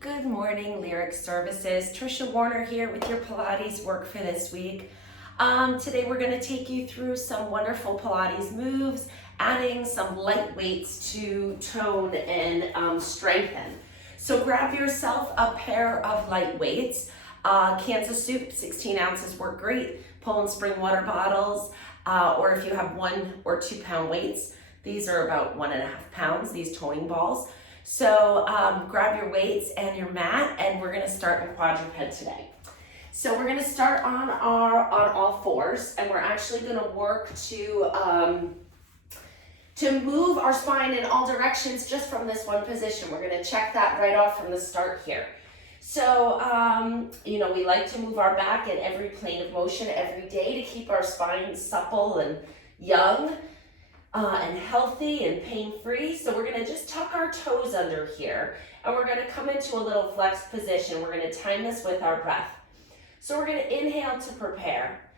Good morning, Lyric Services. Trisha Warner here with your Pilates work for this week. Today we're going to take you through some wonderful Pilates moves, adding some light weights to tone and strengthen. So grab yourself a pair of light weights. Kansas soup, 16 ounces work great. Poland spring water bottles, or if you have 1 or 2 pound weights, these are about 1.5 pounds, these toning balls. So grab your weights and your mat, and we're going to start in quadruped today. So we're going to start on all fours, and we're actually going to work to move our spine in all directions just from this one position. We're going to check that right off from the start here. So, we like to move our back in every plane of motion every day to keep our spine supple and young. And healthy and pain-free. So we're gonna just tuck our toes under here, and we're gonna come into a little flexed position. We're gonna time this with our breath. So we're gonna inhale to prepare.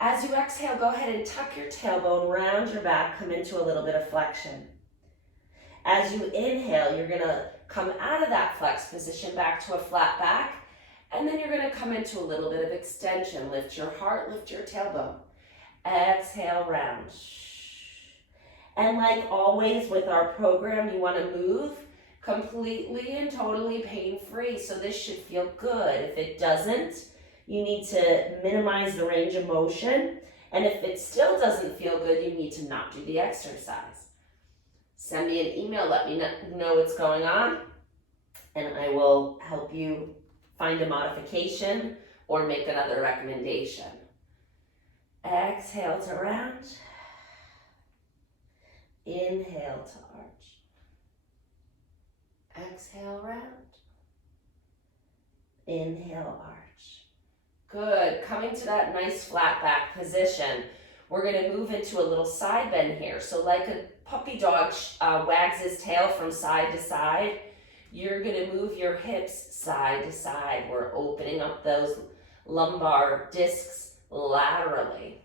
As you exhale, go ahead and tuck your tailbone, round your back, come into a little bit of flexion. As you inhale, you're gonna come out of that flexed position back to a flat back, and then you're gonna come into a little bit of extension. Lift your heart, lift your tailbone. Exhale, round. And like always with our program, you want to move completely and totally pain-free. So this should feel good. If it doesn't, you need to minimize the range of motion. And if it still doesn't feel good, you need to not do the exercise. Send me an email, let me know what's going on, and I will help you find a modification or make another recommendation. Exhale to round. Inhale to arch. Exhale, round. Inhale, arch. Good. Coming to that nice flat back position, we're going to move into a little side bend here. So like a puppy dog wags his tail from side to side, you're going to move your hips side to side. We're opening up those lumbar discs laterally.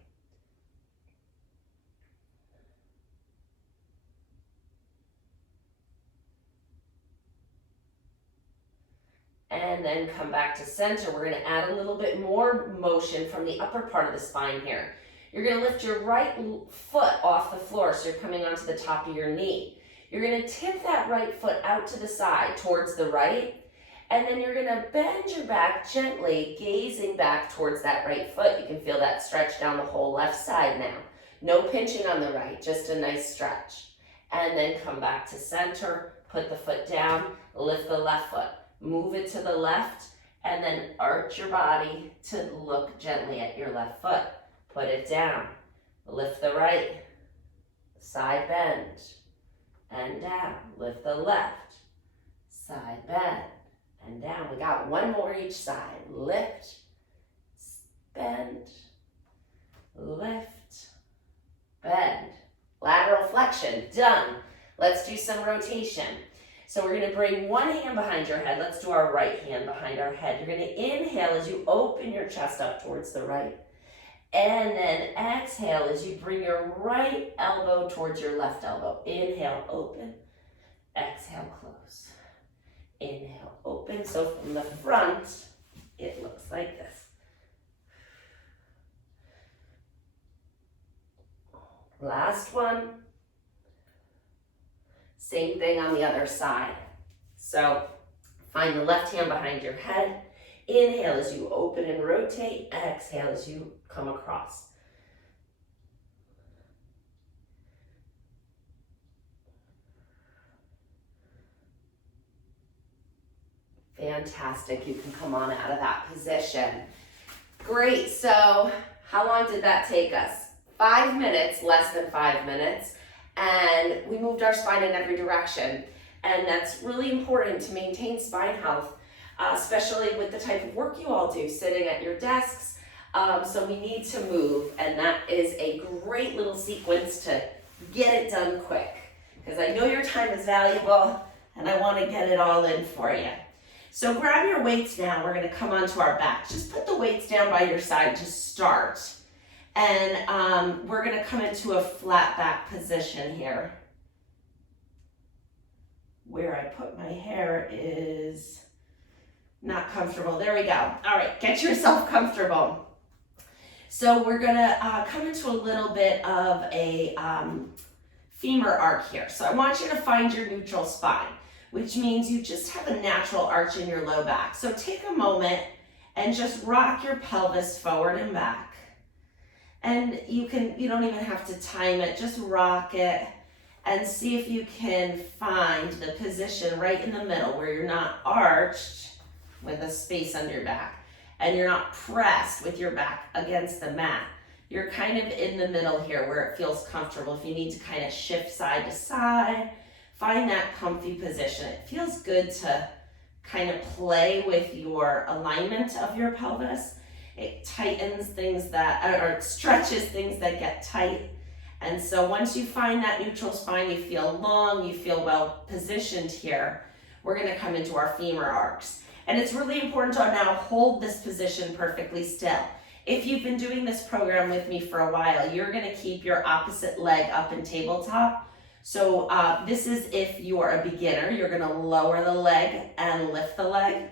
And then come back to center. We're going to add a little bit more motion from the upper part of the spine here. You're going to lift your right foot off the floor, so you're coming onto the top of your knee. You're going to tip that right foot out to the side towards the right, and then you're going to bend your back gently, gazing back towards that right foot. You can feel that stretch down the whole left side now. No pinching on the right, just a nice stretch. And then come back to center, put the foot down, lift the left foot. Move it to the left, and then arch your body to look gently at your left foot. Put it down. Lift the right. Side bend. And down. Lift the left. Side bend. And down. We got one more each side. Lift. Bend. Lift. Bend. Lateral flexion. Done. Let's do some rotation. So we're going to bring one hand behind your head. Let's do our right hand behind our head. You're going to inhale as you open your chest up towards the right. And then exhale as you bring your right elbow towards your left elbow. Inhale, open. Exhale, close. Inhale, open. So from the front, it looks like this. Last one. Same thing on the other side. So find the left hand behind your head. Inhale as you open and rotate. Exhale as you come across. Fantastic. You can come on out of that position. Great. So how long did that take us? 5 minutes, less than 5 minutes. And we moved our spine in every direction. And that's really important to maintain spine health, especially with the type of work you all do, sitting at your desks. So we need to move, and that is a great little sequence to get it done quick, because I know your time is valuable, and I want to get it all in for you. So grab your weights now. We're going to come onto our back. Just put the weights down by your side to start. And we're going to come into a flat back position here. Where I put my hair is Not comfortable. There we go. All right, get yourself comfortable. So we're gonna come into a little bit of a femur arc here. So I want you to find your neutral spine, which means you just have a natural arch in your low back. So take a moment and just rock your pelvis forward and back. And you don't even have to time it, just rock it and see if you can find the position right in the middle where you're not arched with a space under your back and you're not pressed with your back against the mat. You're kind of in the middle here where it feels comfortable. If you need to kind of shift side to side, find that comfy position. It feels good to kind of play with your alignment of your pelvis. It tightens things that, or it stretches things that get tight. And so once you find that neutral spine, you feel long, you feel well positioned here, we're gonna come into our femur arcs. And it's really important to now hold this position perfectly still. If you've been doing this program with me for a while, you're gonna keep your opposite leg up in tabletop. So this is if you're a beginner, you're gonna lower the leg and lift the leg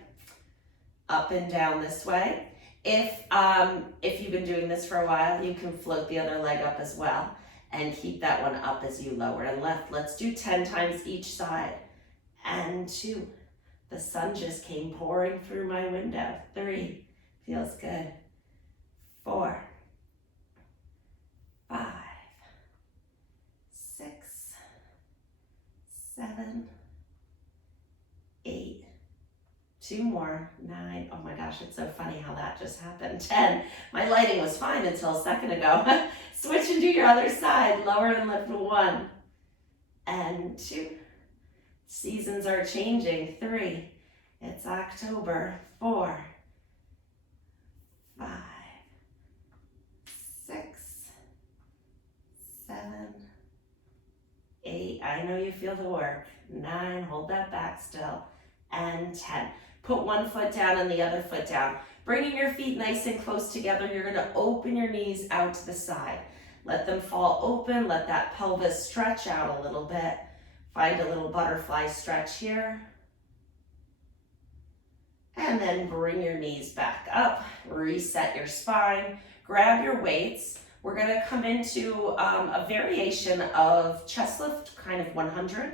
up and down this way. If you've been doing this for a while, you can float the other leg up as well and keep that one up as you lower and lift. Let's do 10 times each side. And 2. The sun just came pouring through my window. 3, feels good. 4, 5, 6, 7, 8, 2 more, 9. Oh my gosh, it's so funny how that just happened. 10. My lighting was fine until a second ago. Switch and do your other side. Lower and lift. 1 and 2. Seasons are changing. 3. It's October. 4, 5, 6, 7, 8. I know you feel the work. 9. Hold that back still. And 10. Put one foot down and the other foot down. Bringing your feet nice and close together, you're going to open your knees out to the side. Let them fall open. Let that pelvis stretch out a little bit. Find a little butterfly stretch here. And then bring your knees back up. Reset your spine. Grab your weights. We're going to come into a variation of chest lift, kind of 100.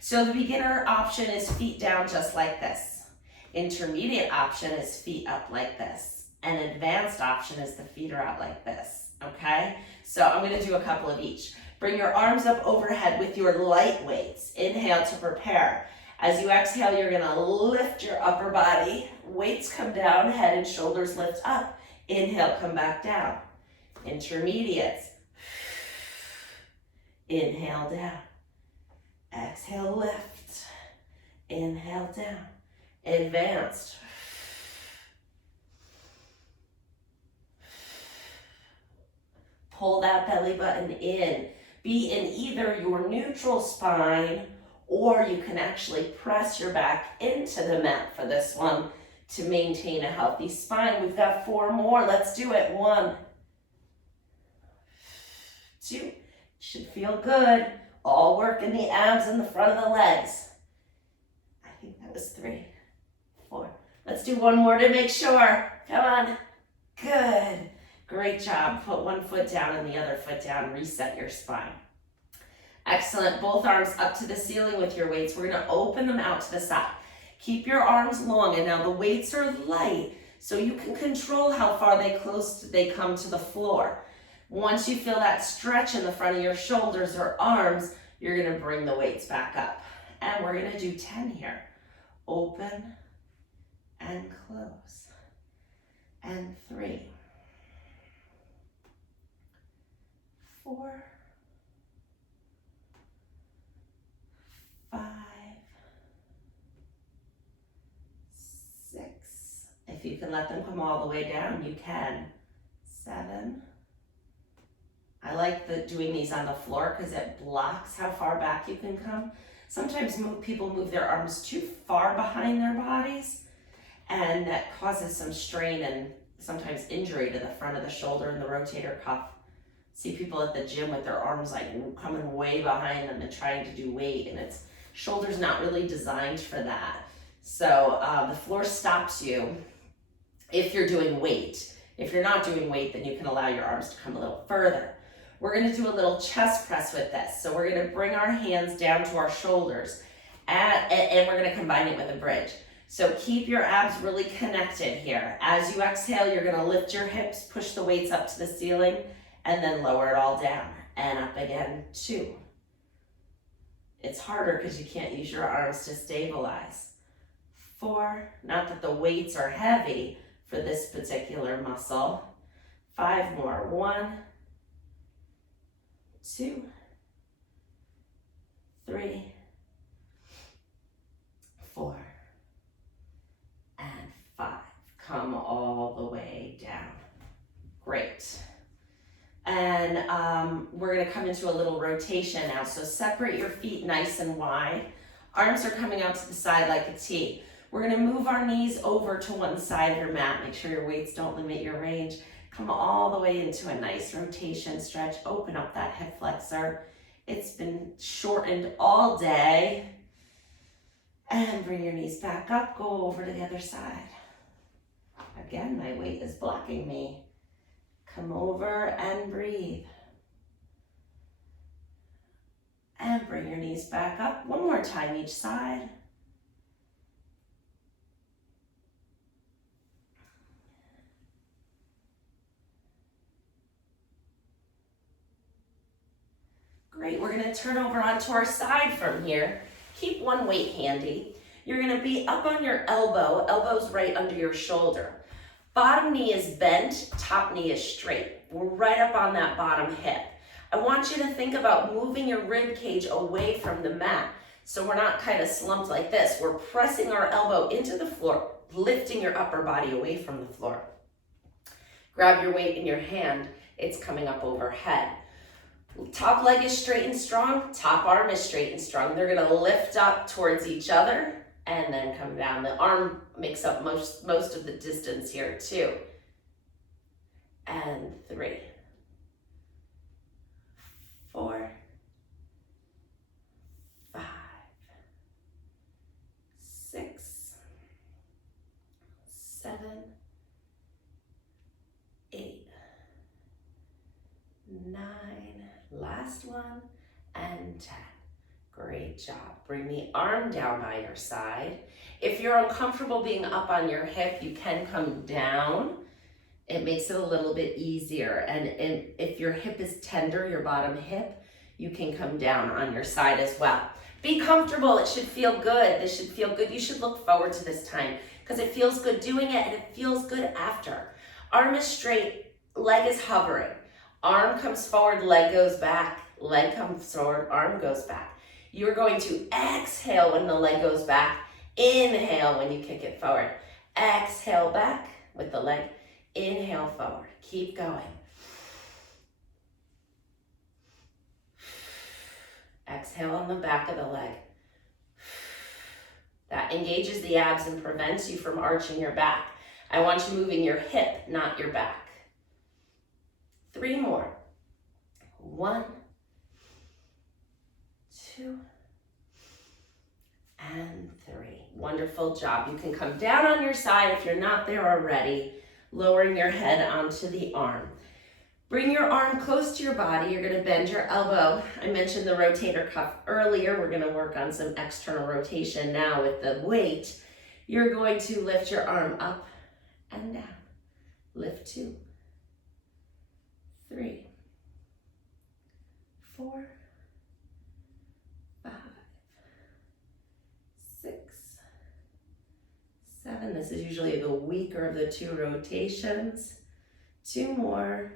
So the beginner option is feet down just like this. Intermediate option is feet up like this. And advanced option is the feet are out like this, okay? So I'm gonna do a couple of each. Bring your arms up overhead with your light weights. Inhale to prepare. As you exhale, you're gonna lift your upper body. Weights come down, head and shoulders lift up. Inhale, come back down. Intermediates. Inhale, down. Exhale, lift. Inhale, down. Advanced. Pull that belly button in. Be in either your neutral spine or you can actually press your back into the mat for this one to maintain a healthy spine. We've got 4 more. Let's do it. 1, 2. Should feel good. All work in the abs and the front of the legs. I think that was 3, 4. Let's do 1 more to make sure. Come on. Good. Great job. Put one foot down and the other foot down. Reset your spine. Excellent. Both arms up to the ceiling with your weights. We're going to open them out to the side. Keep your arms long. And now the weights are light, so you can control how far they come to the floor. Once you feel that stretch in the front of your shoulders or arms, you're going to bring the weights back up. And we're going to do 10 here. Open and close. And 3, 4, 5, 6. If you can let them come all the way down, you can. 7. I like doing these on the floor because it blocks how far back you can come. Sometimes people move their arms too far behind their bodies, and that causes some strain and sometimes injury to the front of the shoulder and the rotator cuff. See people at the gym with their arms like coming way behind them and trying to do weight, and shoulder's not really designed for that. So the floor stops you if you're doing weight. If you're not doing weight, then you can allow your arms to come a little further. We're gonna do a little chest press with this. So we're gonna bring our hands down to our shoulders and we're gonna combine it with a bridge. So keep your abs really connected here. As you exhale, you're gonna lift your hips, push the weights up to the ceiling, and then lower it all down. And up again, 2. It's harder because you can't use your arms to stabilize. 4, not that the weights are heavy for this particular muscle. 5 more, 1, 2, 3, 4, and 5. Come all the way down. Great. And we're gonna come into a little rotation now. So separate your feet nice and wide. Arms are coming out to the side like a T. We're gonna move our knees over to one side of your mat. Make sure your weights don't limit your range. Come all the way into a nice rotation stretch. Open up that hip flexor. It's been shortened all day. And bring your knees back up. Go over to the other side. Again, my weight is blocking me. Come over and breathe. And bring your knees back up. One more time each side. Great, we're gonna turn over onto our side from here. Keep one weight handy. You're gonna be up on your elbow, elbow's right under your shoulder. Bottom knee is bent, top knee is straight. We're right up on that bottom hip. I want you to think about moving your rib cage away from the mat. So we're not kind of slumped like this. We're pressing our elbow into the floor, lifting your upper body away from the floor. Grab your weight in your hand. It's coming up overhead. Top leg is straight and strong. Top arm is straight and strong. They're gonna lift up towards each other and then come down. The arm makes up most of the distance here, 2, and 3, 4, 5, 6, 7, 8, 9, last one, and 10. Great job. Bring the arm down by your side. If you're uncomfortable being up on your hip, you can come down. It makes it a little bit easier. And if your hip is tender, your bottom hip, you can come down on your side as well. Be comfortable. It should feel good. This should feel good. You should look forward to this time because it feels good doing it and it feels good after. Arm is straight, leg is hovering. Arm comes forward, leg goes back. Leg comes forward, arm goes back. You're going to exhale when the leg goes back. Inhale when you kick it forward. Exhale back with the leg. Inhale forward. Keep going. Exhale on the back of the leg. That engages the abs and prevents you from arching your back. I want you moving your hip, not your back. 3 more. 1, 2, and 3. Wonderful job. You can come down on your side if you're not there already, lowering your head onto the arm. Bring your arm close to your body. You're going to bend your elbow. I mentioned the rotator cuff earlier. We're going to work on some external rotation now with the weight. You're going to lift your arm up and down. Lift 2, 3, 4, 5, 6, 7. This is usually the weaker of the 2 rotations. 2 more.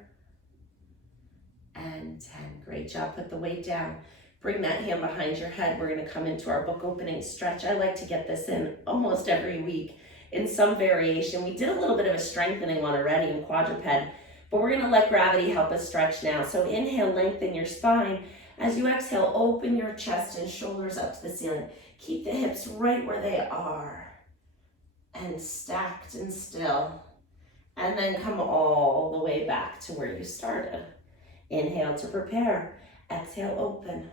And 10. Great job. Put the weight down. Bring that hand behind your head. We're going to come into our book opening stretch. I like to get this in almost every week in some variation. We did a little bit of a strengthening one already in quadruped, but we're going to let gravity help us stretch now. So inhale, lengthen your spine. As you exhale, open your chest and shoulders up to the ceiling. Keep the hips right where they are and stacked and still. And then come all the way back to where you started. Inhale to prepare. Exhale, open.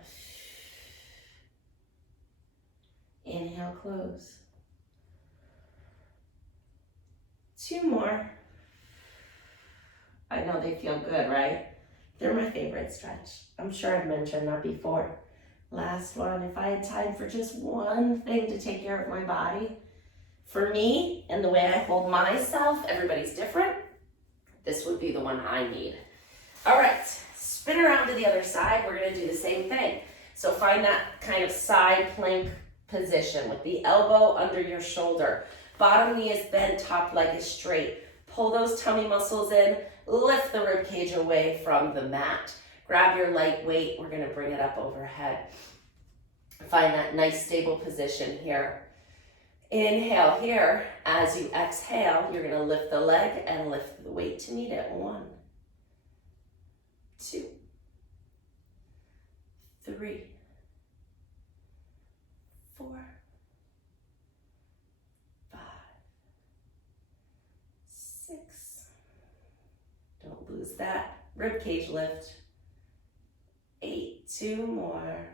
Inhale, close. 2 more. I know they feel good, right? They're my favorite stretch. I'm sure I've mentioned that before. Last one. If I had time for just one thing to take care of my body, for me and the way I hold myself, everybody's different, this would be the one I need. All right, spin around to the other side. We're gonna do the same thing. So find that kind of side plank position with the elbow under your shoulder. Bottom knee is bent, top leg is straight. Pull those tummy muscles in, lift the rib cage away from the mat. Grab your light weight, we're gonna bring it up overhead. Find that nice stable position here. Inhale here. As you exhale, you're gonna lift the leg and lift the weight to meet it. 1, 2, 3, 4, 5, 6. Don't lose that rib cage lift. 8, 2 more.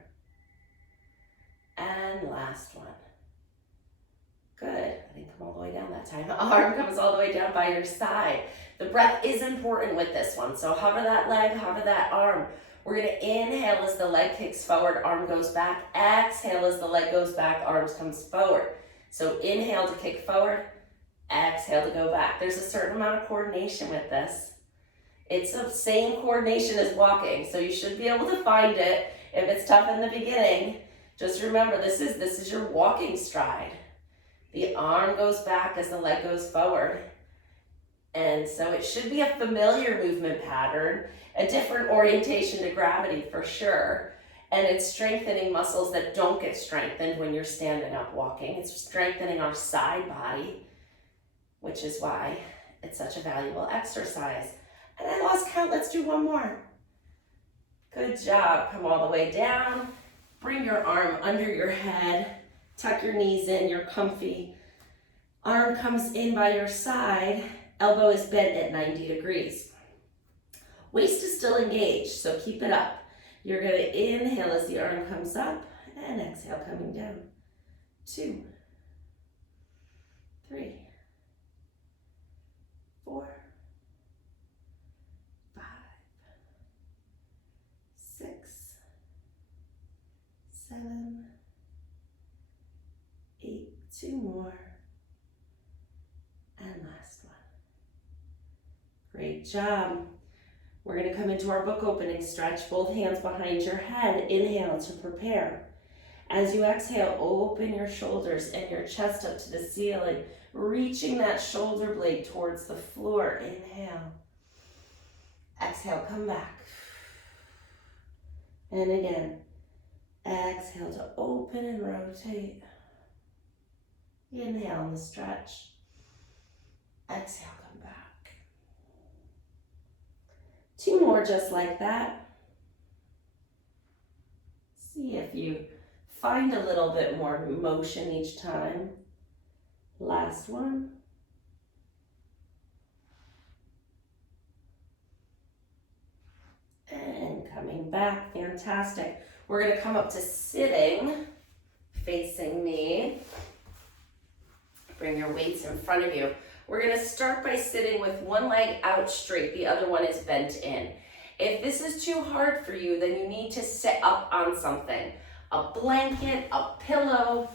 And last one. Good. I didn't come all the way down that time. Arm comes all the way down by your side. The breath is important with this one. So hover that leg, hover that arm. We're going to inhale as the leg kicks forward, arm goes back. Exhale as the leg goes back, arms comes forward. So inhale to kick forward, exhale to go back. There's a certain amount of coordination with this. It's the same coordination as walking, so you should be able to find it. If it's tough in the beginning, just remember this is your walking stride. The arm goes back as the leg goes forward. And so it should be a familiar movement pattern, a different orientation to gravity for sure. And it's strengthening muscles that don't get strengthened when you're standing up walking. It's strengthening our side body, which is why it's such a valuable exercise. And I lost count, let's do one more. Good job, come all the way down. Bring your arm under your head. Tuck your knees in, you're comfy. Arm comes in by your side. Elbow is bent at 90 degrees. Waist is still engaged, so keep it up. You're gonna inhale as the arm comes up and exhale coming down. 2, 3, 4, 5, 6, 7, 8, 2 more, and last one. Great job. We're going to come into our book opening stretch, both hands behind your head. Inhale to prepare. As you exhale, open your shoulders and your chest up to the ceiling, reaching that shoulder blade towards the floor. Inhale. Exhale, come back. And again, exhale to open and rotate. Inhale in the stretch. Exhale, come back. 2 more just like that. See if you find a little bit more motion each time. Last one. And coming back, fantastic. We're gonna come up to sitting, facing me. Bring your weights in front of you. We're gonna start by sitting with one leg out straight, the other one is bent in. If this is too hard for you, then you need to sit up on something. A blanket, a pillow,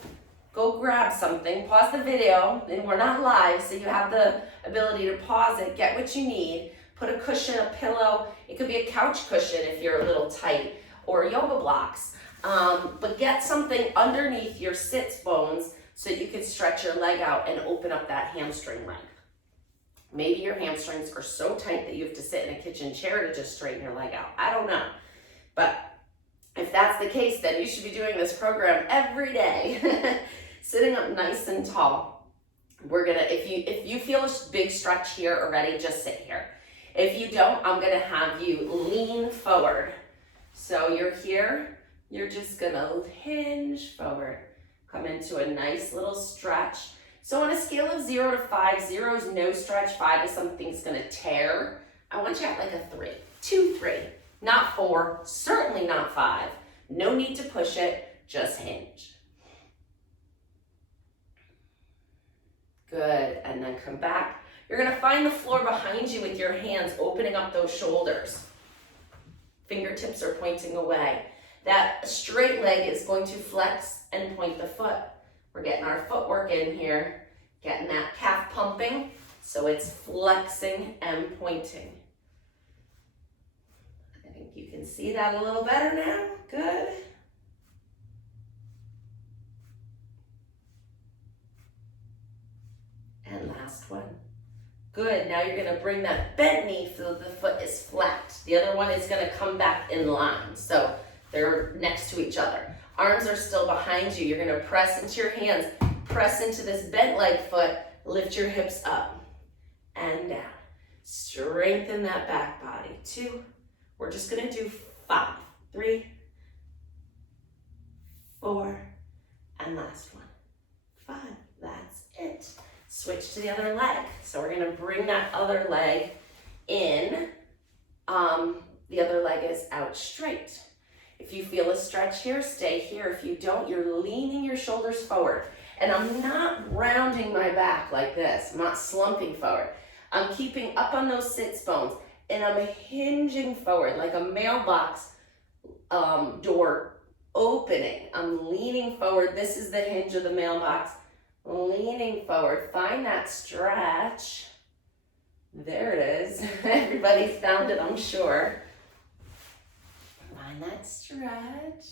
go grab something, pause the video, and we're not live, so you have the ability to pause it, get what you need, put a cushion, a pillow, it could be a couch cushion if you're a little tight, or yoga blocks. But get something underneath your sits bones so you can stretch your leg out and open up that hamstring length. Maybe your hamstrings are so tight that you have to sit in a kitchen chair to just straighten your leg out. I don't know. But if that's the case, then you should be doing this program every day. Sitting up nice and tall. We're gonna, if you feel a big stretch here already, just sit here. If you don't, I'm gonna have you lean forward. So you're here, you're just gonna hinge forward. Come into a nice little stretch. So on a scale of 0 to 5, 0 is no stretch, 5 is something's gonna tear. I want you at like a 3, 2, 3, not 4, certainly not 5. No need to push it, just hinge. Good, and then come back. You're gonna find the floor behind you with your hands, opening up those shoulders. Fingertips are pointing away. That straight leg is going to flex and point the foot. We're getting our footwork in here, getting that calf pumping, so it's flexing and pointing. I think you can see that a little better now. Good. And last one. Good, now you're gonna bring that bent knee so the foot is flat. The other one is gonna come back in line. So they're next to each other. Arms are still behind you. You're gonna press into your hands, press into this bent leg foot, lift your hips up and down. Strengthen that back body. 2, we're just gonna do 5, 3, 4, and last one, 5, that's it. Switch to the other leg. So we're gonna bring that other leg in. The other leg is out straight. If you feel a stretch here, stay here. If you don't, you're leaning your shoulders forward. And I'm not rounding my back like this. I'm not slumping forward. I'm keeping up on those sits bones and I'm hinging forward like a mailbox door opening. I'm leaning forward. This is the hinge of the mailbox. Leaning forward, find that stretch. There it is. Everybody found it, I'm sure. Find that stretch.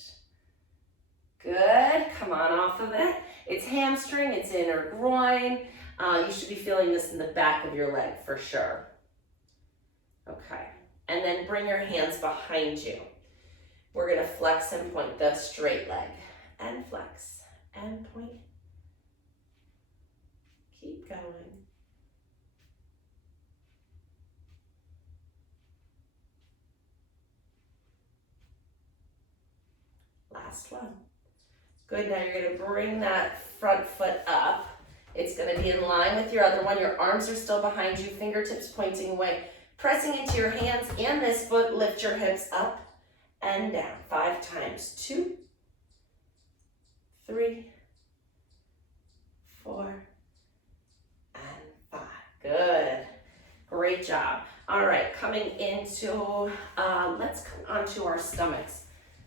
Good, come on off of it. It's hamstring, it's inner groin. You should be feeling this in the back of your leg for sure. Okay, and then bring your hands behind you. We're gonna flex and point the straight leg. And flex and point. Keep going. Last one. Good, now you're gonna bring that front foot up. It's gonna be in line with your other one. Your arms are still behind you, fingertips pointing away. Pressing into your hands and this foot, lift your hips up and down. 5 times. 2, 3, 4, good. Great job. All right, coming into, let's come onto our stomachs.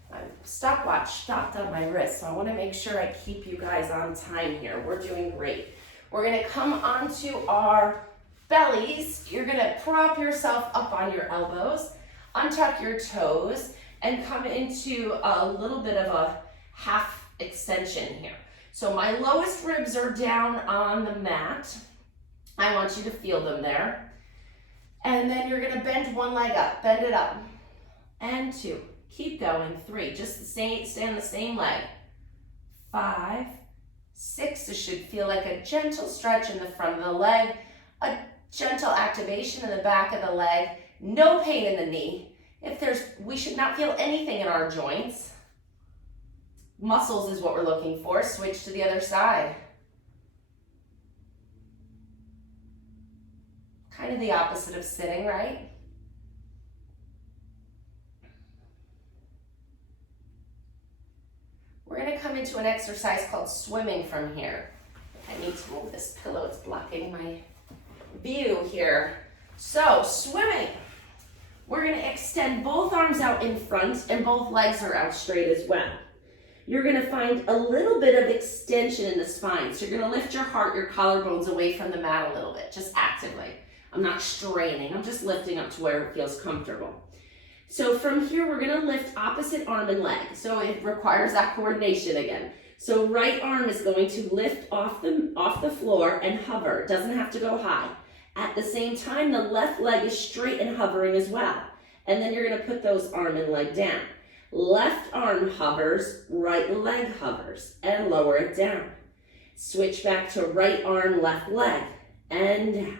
My stopwatch stopped on my wrist, so I want to make sure I keep you guys on time here. We're doing great. We're going to come onto our bellies. You're going to prop yourself up on your elbows, untuck your toes, and come into a little bit of a half extension here. So my lowest ribs are down on the mat. I want you to feel them there. And then you're gonna bend one leg up, bend it up. And 2, keep going. 3, just the same, stay on the same leg. 5, 6, this should feel like a gentle stretch in the front of the leg, a gentle activation in the back of the leg, no pain in the knee. We should not feel anything in our joints. Muscles is what we're looking for. Switch to the other side. Kind of the opposite of sitting, right? We're gonna come into an exercise called swimming from here. I need to move this pillow, it's blocking my view here. So, swimming. We're gonna extend both arms out in front and both legs are out straight as well. You're gonna find a little bit of extension in the spine. So you're gonna lift your heart, your collarbones away from the mat a little bit, just actively. I'm not straining, I'm just lifting up to where it feels comfortable. So from here, we're gonna lift opposite arm and leg. So it requires that coordination again. So right arm is going to lift off the floor and hover. It doesn't have to go high. At the same time, the left leg is straight and hovering as well. And then you're gonna put those arm and leg down. Left arm hovers, right leg hovers, and lower it down. Switch back to right arm, left leg, and down.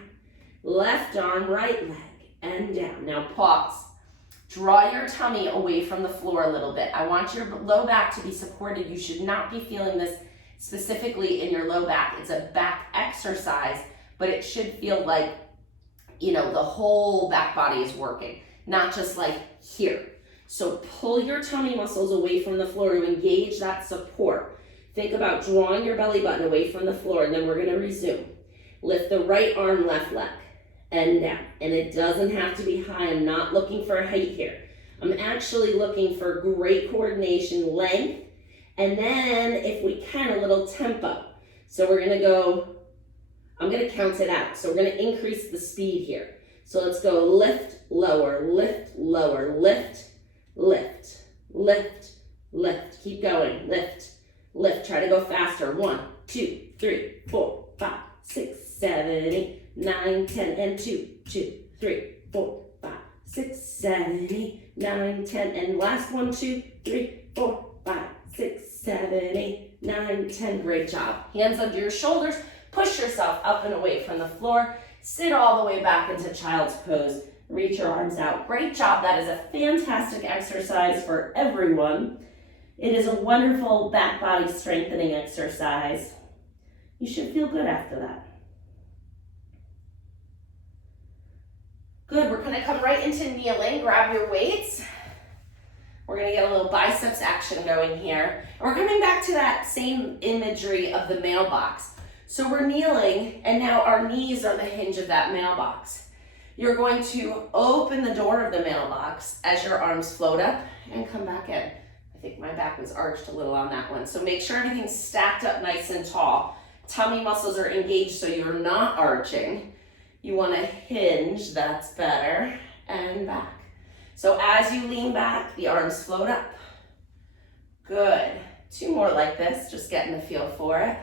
Left arm, right leg, and down. Now pause. Draw your tummy away from the floor a little bit. I want your low back to be supported. You should not be feeling this specifically in your low back. It's a back exercise, but it should feel like, the whole back body is working, not just like here. So pull your tummy muscles away from the floor to engage that support. Think about drawing your belly button away from the floor, and then we're gonna resume. Lift the right arm, left leg, and down. And it doesn't have to be high. I'm not looking for height here. I'm actually looking for great coordination, length, and then if we can, a little tempo. So we're gonna go, I'm gonna count it out. So we're gonna increase the speed here. So let's go lift, lower, lift, lower, lift, lift, lift, lift. Keep going, lift, lift. Try to go faster. 1, 2, 3, 4, 5, 6, 7, 8, 9, 10, and 2, 2, 3, 4, 5, 6, 7, 8, 9, 10, and last 1, 2, 3, 4, 5, 6, 7, 8, 9, 10. Great job. Hands under your shoulders. Push yourself up and away from the floor. Sit all the way back into child's pose. Reach your arms out. Great job. That is a fantastic exercise for everyone. It is a wonderful back body strengthening exercise. You should feel good after that. Good. We're going to come right into kneeling. Grab your weights. We're going to get a little biceps action going here. And we're coming back to that same imagery of the mailbox. So we're kneeling, and now our knees are the hinge of that mailbox. You're going to open the door of the mailbox as your arms float up and come back in. I think my back was arched a little on that one. So make sure everything's stacked up nice and tall. Tummy muscles are engaged so you're not arching. You want to hinge, that's better, and back. So as you lean back, the arms float up. Good. 2 more like this, just getting the feel for it.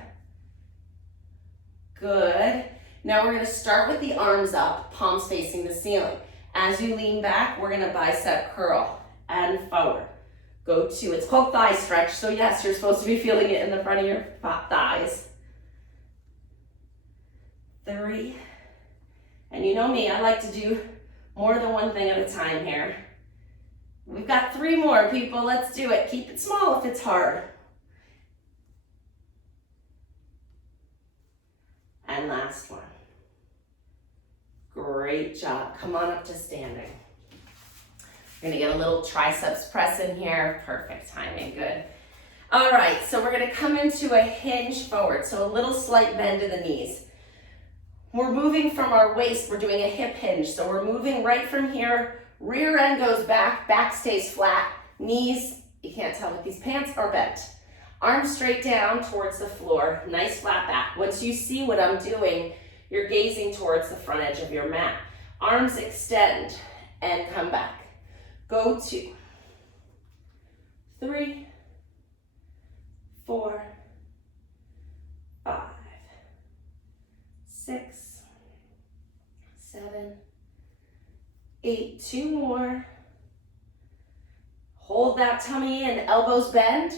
Good. Now we're going to start with the arms up, palms facing the ceiling. As you lean back, we're going to bicep curl and forward. Go 2. It's called thigh stretch, so yes, you're supposed to be feeling it in the front of your thighs. 3. And you know me, I like to do more than one thing at a time here. We've got 3 more, people. Let's do it. Keep it small if it's hard. And last one. Great job. Come on up to standing. We're gonna get a little triceps press in here. Perfect timing, good. All right, so we're gonna come into a hinge forward. So a little slight bend to the knees. We're moving from our waist, we're doing a hip hinge. So we're moving right from here, rear end goes back, back stays flat, knees, you can't tell if these pants are bent. Arms straight down towards the floor, nice flat back. Once you see what I'm doing, you're gazing towards the front edge of your mat. Arms extend and come back. Go 2, 3, 4, 5, 6, 7, 8, 2 more. Hold that tummy in, elbows bend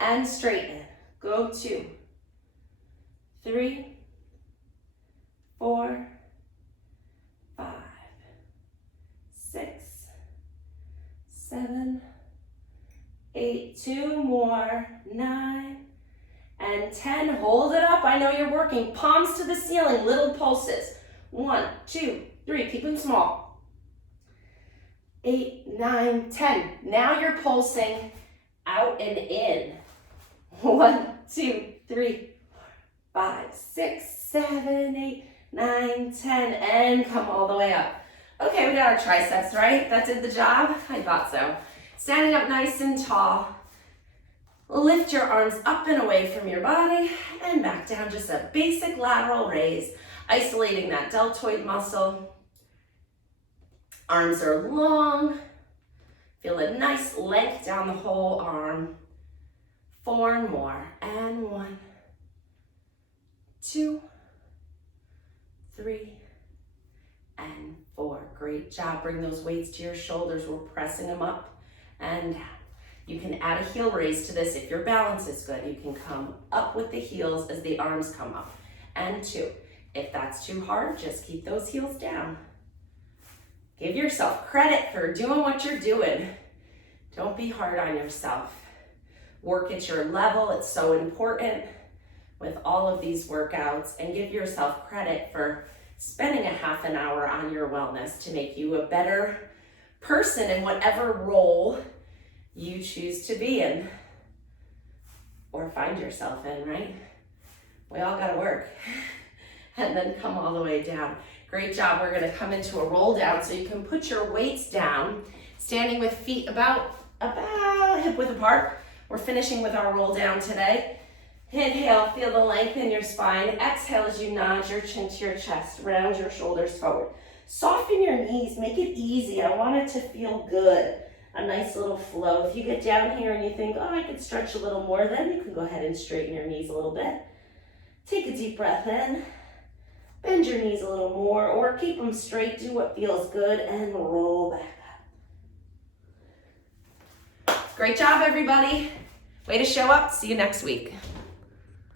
and straighten. Go 2, 3, 4, 5, 6, 7, 8, 2 more, 9, and 10. Hold it up. I know you're working. Palms to the ceiling, little pulses. 1, 2, 3. Keep them small. 8, 9, 10. Now you're pulsing out and in. 1, 2, 3, 5, 6, 7, 8, 9, 10, and come all the way up. Okay, we got our triceps, right? That did the job? I thought so. Standing up nice and tall. Lift your arms up and away from your body and back down. Just a basic lateral raise, isolating that deltoid muscle. Arms are long. Feel a nice length down the whole arm. 4 more, and 1, 2, 3, and 4. Great job. Bring those weights to your shoulders. We're pressing them up and down. You can add a heel raise to this if your balance is good. You can come up with the heels as the arms come up. And 2. If that's too hard, just keep those heels down. Give yourself credit for doing what you're doing. Don't be hard on yourself. Work at your level. It's so important with all of these workouts, and give yourself credit for spending a half an hour on your wellness to make you a better person in whatever role you choose to be in or find yourself in, right? We all gotta work. and then come all the way down. Great job. We're gonna come into a roll down so you can put your weights down, standing with feet about hip width apart. We're finishing with our roll down today. Inhale, feel the length in your spine. Exhale as you nod your chin to your chest, round your shoulders forward. Soften your knees, make it easy. I want it to feel good. A nice little flow. If you get down here and you think, oh, I could stretch a little more, then you can go ahead and straighten your knees a little bit. Take a deep breath in. Bend your knees a little more, or keep them straight. Do what feels good and roll back up. Great job, everybody. Way to show up. See you next week.